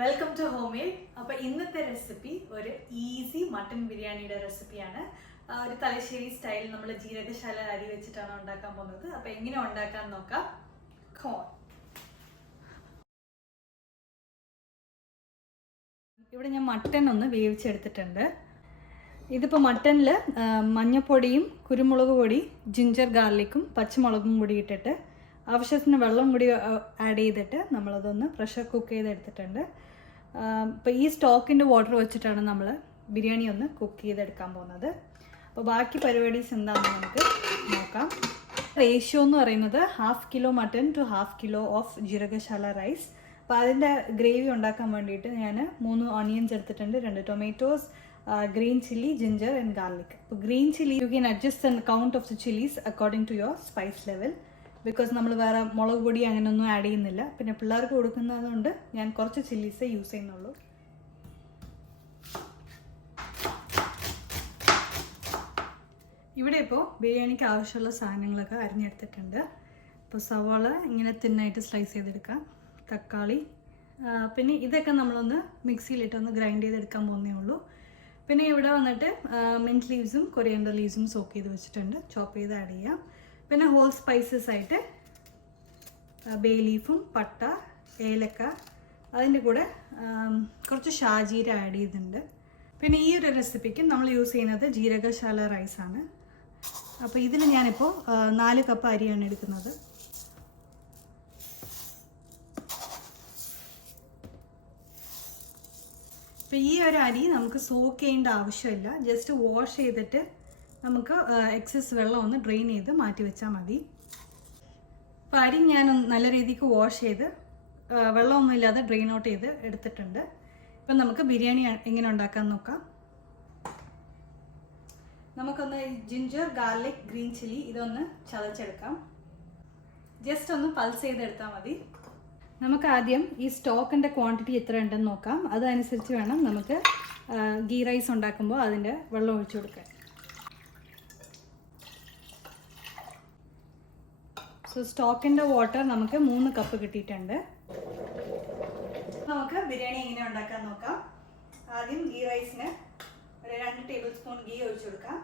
Welcome to homemade. അപ്പോൾ ഇന്നത്തെ recipe ഒരു ഈസി മട്ടൻ ബിരിയാണിയുടെ റെസിപ്പിയാണ്. ഒരു തലശ്ശേരി സ്റ്റൈൽ നമ്മൾ ജീരകശാല അരി വെച്ചിട്ടാണ് ഉണ്ടാക്കാൻ പോകുന്നത്. അപ്പോൾ എങ്ങനെ ഉണ്ടാക്കാൻ നോക്കാം. ഇവിടെ ഞാൻ മട്ടൻ ഒന്ന് വേവിച്ചെടുത്തിട്ടുണ്ട്. ഇതിപ്പോൾ മട്ടനിൽ മഞ്ഞൾപ്പൊടിയും കുരുമുളക് പൊടി, ജിഞ്ചർ ഗാർലിക്കും പച്ചമുളകും കൂടി ഇട്ടിട്ട് ആവശ്യത്തിന് വെള്ളം കൂടി ആഡ് ചെയ്തിട്ട് നമ്മളതൊന്ന് പ്രഷർ കുക്ക് ചെയ്തെടുത്തിട്ടുണ്ട്. ഇപ്പോൾ ഈ സ്റ്റോക്കിൻ്റെ വാട്ടർ വെച്ചിട്ടാണ് നമ്മൾ ബിരിയാണി ഒന്ന് കുക്ക് ചെയ്തെടുക്കാൻ പോകുന്നത്. അപ്പോൾ ബാക്കി പരിപാടീസ് എന്താണെന്ന് നമുക്ക് നോക്കാം. റേഷ്യോ എന്ന് പറയുന്നത് 1/2 kilo mutton to 1/2 kilo of Jeerakasala rice. അപ്പോൾ അതിൻ്റെ ഗ്രേവി ഉണ്ടാക്കാൻ വേണ്ടിയിട്ട് ഞാൻ 3 ഓണിയൻസ് എടുത്തിട്ടുണ്ട്, 2 tomatoes, green chili, ginger and garlic. So green chili you can adjust the count of the chilies according to your spice level, because നമ്മൾ വേറെ മുളക് പൊടി അങ്ങനെയൊന്നും ആഡ് ചെയ്യുന്നില്ല. പിന്നെ പിള്ളേർക്ക് കൊടുക്കുന്നതുകൊണ്ട് ഞാൻ കുറച്ച് ചില്ലീസേ യൂസ് ചെയ്യുന്നുള്ളൂ. ഇവിടെ ഇപ്പോൾ ബിരിയാണിക്ക് ആവശ്യമുള്ള സാധനങ്ങളൊക്കെ അരിഞ്ഞെടുത്തിട്ടുണ്ട്. ഇപ്പോൾ സവാള ഇങ്ങനെ തിന്നായിട്ട് സ്ലൈസ് ചെയ്തെടുക്കാം, തക്കാളി, പിന്നെ ഇതൊക്കെ നമ്മളൊന്ന് മിക്സിയിലിട്ടൊന്ന് ഗ്രൈൻഡ് ചെയ്തെടുക്കാൻ പോകുന്നേ ഉള്ളൂ. പിന്നെ ഇവിടെ വന്നിട്ട് മിൻറ്റ് ലീവ്സും കൊറിയാൻഡർ ലീവ്സും സോക്ക് ചെയ്ത് വെച്ചിട്ടുണ്ട്, ചോപ്പ് ചെയ്ത് ആഡ് ചെയ്യാം. പിന്നെ ഹോൾ സ്പൈസസ് ആയിട്ട് ബേ ലീഫും പട്ട, ഏലക്ക, അതിൻ്റെ കൂടെ കുറച്ച് ഷാജീര ആഡ് ചെയ്തിട്ടുണ്ട്. പിന്നെ ഈ ഒരു റെസിപ്പിക്ക് നമ്മൾ യൂസ് ചെയ്യുന്നത് ജീരകശാല റൈസാണ്. അപ്പോൾ ഇതിൽ ഞാനിപ്പോൾ 4 കപ്പ് അരിയാണ് എടുക്കുന്നത്. അപ്പോൾ ഈ ഒരു അരി നമുക്ക് സോക്ക് ചെയ്യേണ്ട ആവശ്യമില്ല, ജസ്റ്റ് വാഷ് ചെയ്തിട്ട് നമുക്ക് എക്സസ് വെള്ളം ഒന്ന് ഡ്രെയിൻ ചെയ്ത് മാറ്റി വെച്ചാൽ മതി. അപ്പോൾ അരി ഞാൻ നല്ല രീതിക്ക് വാഷ് ചെയ്ത് വെള്ളമൊന്നും ഇല്ലാതെ ഡ്രെയിൻ ഔട്ട് ചെയ്ത് എടുത്തിട്ടുണ്ട്. ഇപ്പം നമുക്ക് ബിരിയാണി എങ്ങനെ ഉണ്ടാക്കാൻ നോക്കാം. നമുക്കൊന്ന് ജിഞ്ചർ ഗാർലിക് ഗ്രീൻ ചില്ലി ഇതൊന്ന് ചതച്ചെടുക്കാം. ജസ്റ്റ് ഒന്ന് പൾസ് ചെയ്തെടുത്താൽ മതി. നമുക്ക് ആദ്യം ഈ സ്റ്റോക്കിൻ്റെ ക്വാണ്ടിറ്റി എത്ര ഉണ്ടെന്ന് നോക്കാം. അതനുസരിച്ച് വേണം നമുക്ക് ഗീ റൈസ് ഉണ്ടാക്കുമ്പോൾ അതിൻ്റെ വെള്ളം ഒഴിച്ചു കൊടുക്കാൻ. സോ സ്റ്റോക്കിൻ്റെ വാട്ടർ നമുക്ക് 3 കപ്പ് കിട്ടിയിട്ടുണ്ട്. നമുക്ക് ബിരിയാണി എങ്ങനെ ഉണ്ടാക്കാൻ നോക്കാം. ആദ്യം ഗീ റൈസിന് ഒരു 2 ടേബിൾ സ്പൂൺ ഗീ ഒഴിച്ചു കൊടുക്കാം.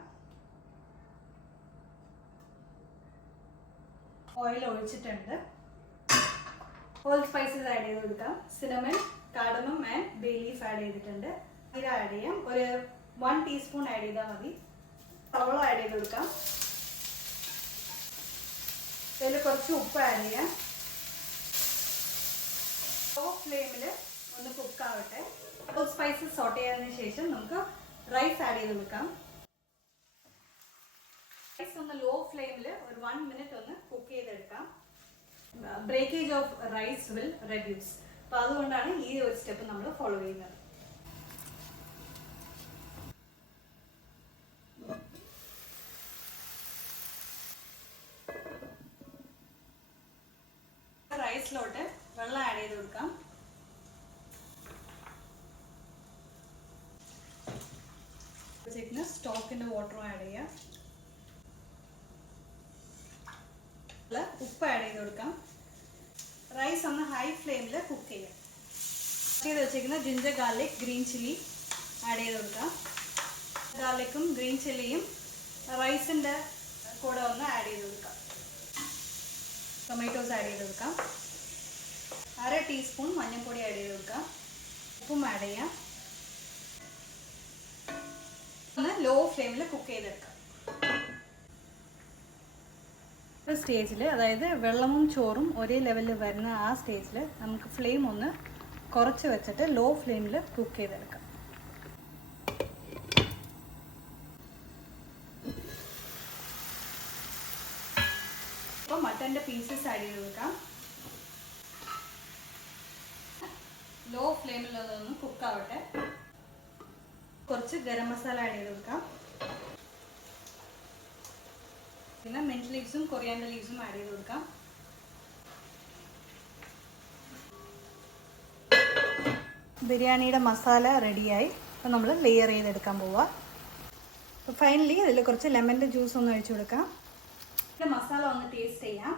ഓയിൽ ഒഴിച്ചിട്ടുണ്ട്. ഹോൾ സ്പൈസസ് ആഡ് ചെയ്ത് കൊടുക്കാം. Cinnamon, cardamom and bay leaf add ചെയ്തിട്ടുണ്ട്. ജീര ആഡ് ചെയ്യാം, ഒരു 1 ടീസ്പൂൺ ആഡ് ചെയ്താൽ മതി. സവോള ആഡ് ചെയ്ത് കൊടുക്കാം. ഇതിൽ കുറച്ച് ഉപ്പ് ആഡ് ചെയ്യാം. ലോ ഫ്ലെയിമിൽ ഒന്ന് കുക്ക് ആവട്ടെ. ഹോൾ സ്പൈസസ് സോട്ട് ചെയ്തതിന് ശേഷം നമുക്ക് റൈസ് ആഡ് ചെയ്ത് കൊടുക്കാം. റൈസ് ഒന്ന് ലോ ഫ്ലെയിമിൽ ഒരു 1 മിനിറ്റ് ഒന്ന് കുക്ക് ചെയ്തെടുക്കാം. Breakage of rice will reduce. അപ്പോൾ അതുകൊണ്ടാണ് ഈ ഒരു സ്റ്റെപ്പ് നമ്മൾ ഫോളോ ചെയ്യുന്നത്. റൈസിലോട്ട് വെള്ളം ആഡ് ചെയ്ത് കൊടുക്കാം. സ്റ്റോക്കിന്റെ വാട്ടറും ആഡ് ചെയ്യാം. ഉപ്പ് ആഡ് ചെയ്ത് കൊടുക്കാം. റൈസ് ഒന്ന് ഹൈ ഫ്ലെയിമിൽ കുക്ക് ചെയ്യാം. ചെയ്ത് വെച്ചിരിക്കുന്ന ginger garlic green chilli add ചെയ്ത് കൊടുക്കാം. ഗാർലിക്കും ഗ്രീൻ ചില്ലിയും റൈസിൻ്റെ കൂടെ ഒന്ന് ആഡ് ചെയ്ത് കൊടുക്കാം. ടൊമാറ്റോസ് ആഡ് ചെയ്ത് കൊടുക്കാം. 1/2 ടീസ്പൂൺ മഞ്ഞൾപ്പൊടി ആഡ് ചെയ്ത് കൊടുക്കാം. ഉപ്പും ആഡ് ചെയ്യാം. ഒന്ന് ലോ ഫ്ലെയിമിൽ കുക്ക് ചെയ്തെടുക്കാം. സ്റ്റേജിൽ, അതായത് വെള്ളവും ചോറും ഒരേ ലെവലിൽ വരുന്ന ആ സ്റ്റേജിൽ നമുക്ക് ഫ്ലെയിം ഒന്ന് കുറച്ച് വെച്ചിട്ട് ലോ ഫ്ലെയിമിൽ കുക്ക് ചെയ്തെടുക്കാം. ഇപ്പോൾ മട്ടൻ്റെ പീസസ് ആഡ് ചെയ്ത് കൊടുക്കാം. ലോ ഫ്ലെയിമിൽ അതൊന്ന് കുക്കാവട്ടെ. കുറച്ച് ഗരം മസാല ആഡ് ചെയ്ത് കൊടുക്കാം. പിന്നെ മിൻറ്റ് ലീവ്സും കൊറിയാൻഡർ ലീവ്സും ആഡ് ചെയ്ത് കൊടുക്കാം. ബിരിയാണിയുടെ മസാല റെഡിയായി. അപ്പോൾ നമ്മൾ ലെയർ ചെയ്തെടുക്കാൻ പോവാം. അപ്പോൾ ഫൈനലി അതിൽ കുറച്ച് ലെമൻ്റെ ജ്യൂസ് ഒന്ന് ഒഴിച്ചു കൊടുക്കാം. മസാല ഒന്ന് ടേസ്റ്റ് ചെയ്യാം.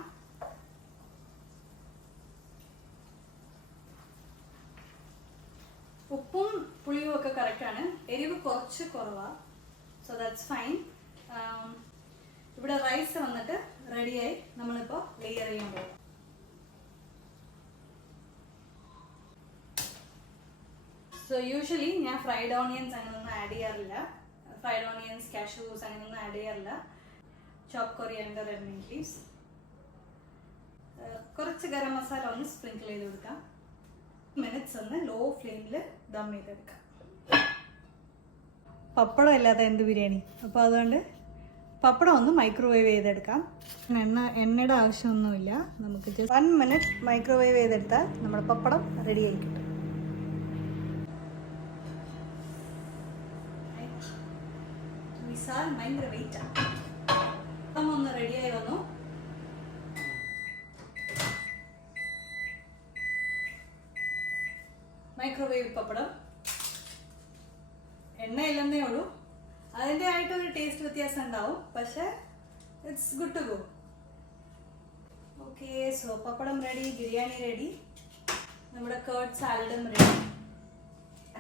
പുളിയും ഒക്കെ കറക്റ്റാണ്. എരിവ് കുറച്ച് കുറവാണ്. So that's fine. ഇവിടെ റൈസ് വന്നിട്ട് റെഡിയായി. നമ്മളിപ്പോൾ ലെയർ ചെയ്യാൻ പോകും. സോ യൂഷ്വലി ഞാൻ ഫ്രൈഡ് ഓണിയൻസ് അങ്ങനെയൊന്നും ആഡ് ചെയ്യാറില്ല. ഫ്രൈഡ് ഓണിയൻസ്, കാഷ്യൂസ് അങ്ങനെയൊന്നും ആഡ് ചെയ്യാറില്ല. ചോപ്പ് കൊറിയാൻഡർ ആൻഡ് ലീവ്സ്. കുറച്ച് ഗരം മസാല ഒന്ന് സ്പ്രിങ്കിൾ ചെയ്ത് കൊടുക്കാം. മിനിറ്റ്സ് ഒന്ന് ലോ ഫ്ലെയിമിൽ ദം ചെയ്തെടുക്കാം. പപ്പടം ഇല്ലാത്ത എന്ത് ബിരിയാണി, അപ്പോൾ അതുകൊണ്ട് പപ്പടം ഒന്ന് മൈക്രോവേവ് ചെയ്തെടുക്കാം. എണ്ണയുടെ ആവശ്യമൊന്നുമില്ല. നമുക്ക് ജസ്റ്റ് 1 മിനിറ്റ് മൈക്രോവേവ് ചെയ്തെടുത്താൽ നമ്മുടെ പപ്പടം റെഡി ആയി കിട്ടും. ഭയങ്കര വെയിറ്റാണ്. ഒന്ന് റെഡിയായി വന്നു. മൈക്രോവേവ് പപ്പടം. എണ്ണയില്ലെന്നേ ഉള്ളൂ. അതിൻ്റെ ആയിട്ടൊരു ടേസ്റ്റ് വ്യത്യാസം ഉണ്ടാവും, പക്ഷേ it's good to go. Okay, so pappadam ready, biryani ready, നമ്മുടെ കേർഡ് സാലഡും റെഡി,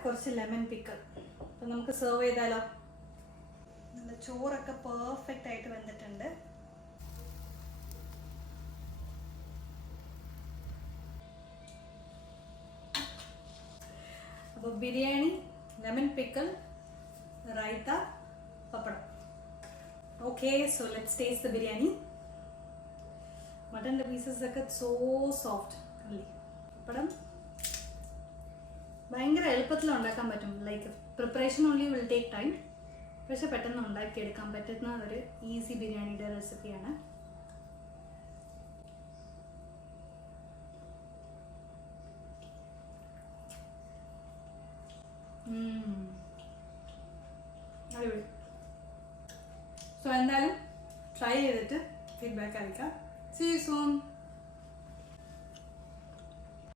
കുറച്ച് ലെമൺ പിക്കൽ. അപ്പം നമുക്ക് സെർവ് ചെയ്താലോ? നമ്മുടെ ചോറൊക്കെ പെർഫെക്റ്റ് ആയിട്ട് വെന്തിട്ടുണ്ട്. അപ്പോൾ biryani, lemon pickle, raita, papadam. Okay, so let's taste the biryani. Mutton pieces are so soft. Papadam. ഭയങ്കര എളുപ്പത്തിൽ ഉണ്ടാക്കാൻ പറ്റും. Like preparation only will take time. പക്ഷെ പെട്ടെന്ന് ഉണ്ടാക്കിയെടുക്കാൻ പറ്റുന്ന ഒരു ഈസി ബിരിയാണിയുടെ റെസിപ്പിയാണ്. അടിപൊളി. സോ എന്തായാലും ട്രൈ ചെയ്തിട്ട് ഫീഡ്ബാക്ക് അറിയിക്കാം. See you soon.